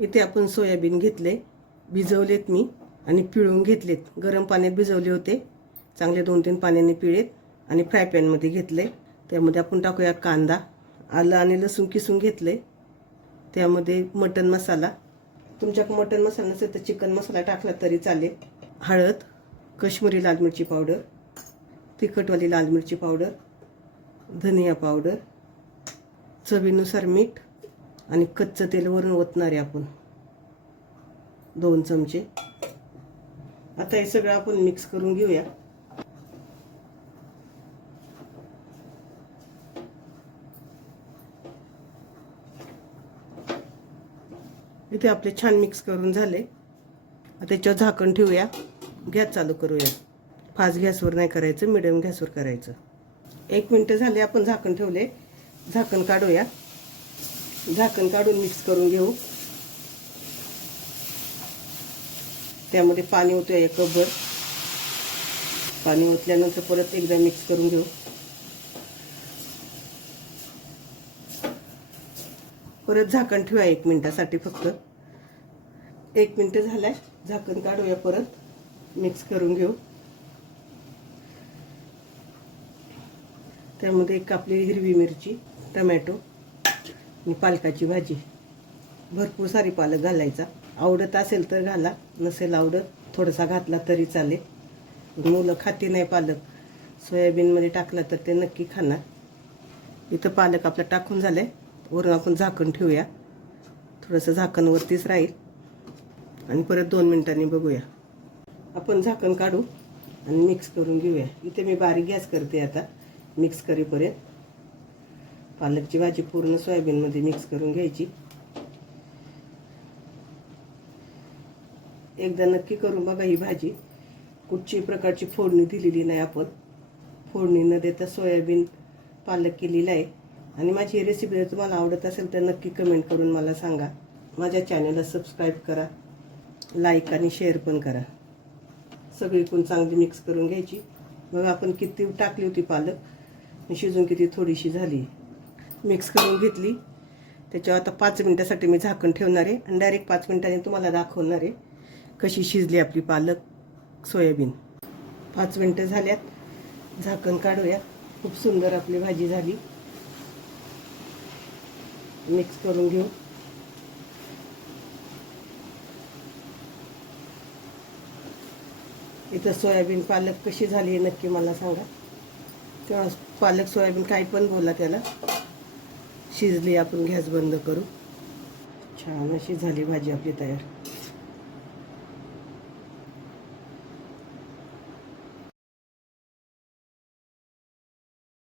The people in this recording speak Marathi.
इथे आपण सोयाबीन घेतले, भिजवलेत मी आणि पिळून घेतलेत. गरम पाण्यात भिजवले होते, चांगले 2-3 पाण्याने पिळेत आणि फ्राय पॅनमध्ये घेतले. त्यामध्ये आपण टाकूया कांदा, आलं आणि लसूण किसून घेतले. त्यामध्ये मटण मसाला, तुमच्याकडे मटण मसाला नसेल तर चिकन मसाला टाकला तरी चालेल. हळद, काश्मीरी लाल मिरची पावडर, तिखटवाली लाल मिरची पावडर, धनिया पावडर, चवीनुसार मीठ आणि कच्चं तेल वरून ओतणार आहे आपण 2 चमचे. आता हे सगळं आपण मिक्स करून घेऊया. इथे आपले छान मिक्स करून झाले. आता त्याच्यावर झाकण ठेवूया, गॅस चालू करूया. फास्ट गॅसवर नाही करायचं, मिडियम गॅसवर करायचं. 1 मिनिट झाले आपण झाकण ठेवले. झाकण काढूया. झाकण काढून मिक्स करून घेऊ. त्यामध्ये पाणी ओतूया 1 कपभर. पाणी ओतल्यानंतर परत एकदा मिक्स करून घेऊ. परत झाकण ठेवूया 1 मिनिटासाठी फक्त. 1 मिनिट झालाय, झाकण काढूया, परत मिक्स करून घेऊ. त्यामध्ये एक कापलेली हिरवी मिरची, टमॅटो आणि पालकाची भाजी. भरपूर सारी पालक घालायचा. आवडत असेल तर घाला, नसेल आवडत थोडासा घातला तरी चालेल. मुलं खाती नाही पालक, सोयाबीनमध्ये टाकला तर ते नक्की खाणार. इथं पालक आपला टाकून झालं आहे. वरून आपण झाकण ठेवूया. थोडंसं झाकण वरतीच राहील आणि परत 2 मिनिटांनी बघूया. आपण झाकण काढू आणि मिक्स करून घेऊया. इथे मी बारीक गॅस करते आता मिक्स करेपर्यंत. पालकची भाजी पूर्ण सोयाबीनमध्ये मिक्स करून घ्यायची. एकदा नक्की करून बघा ही भाजी. कुठची प्रकारची फोडणी दिलेली नाही आपण. फोडणी न देता सोयाबीन पालक केलेला आहे. आणि माझी रेसिपी जर तुम्हाला आवडत असेल तर नक्की कमेंट करून मला सांगा. माझ्या चॅनलला सबस्क्राईब करा, लाईक आणि शेअर पण करा. सगळीकडून चांगली मिक्स करून घ्यायची. बघा आपण किती टाकली होती पालक, शिजून किती थोडीशी झाली. मिक्स करून घेतली. त्याच्यावर आता 5 मिनिटासाठी मी झाकण ठेवणार आहे आणि डायरेक्ट 5 मिनिटांनी तुम्हाला दाखवणार आहे कशी शिजली आपली पालक सोयाबीन. 5 मिनिटं झाल्यात, झाकण काढूया. खूप सुंदर आपली भाजी झाली. मिक्स करून घेऊ. इथं सोयाबीन पालक कशी झाली आहे नक्की मला सांगा. तेव्हा पालक सोयाबीन काही पण बोला त्याला. शिजली, आपण गॅस बंद करू. छान अशी झाली भाजी आपली तयार.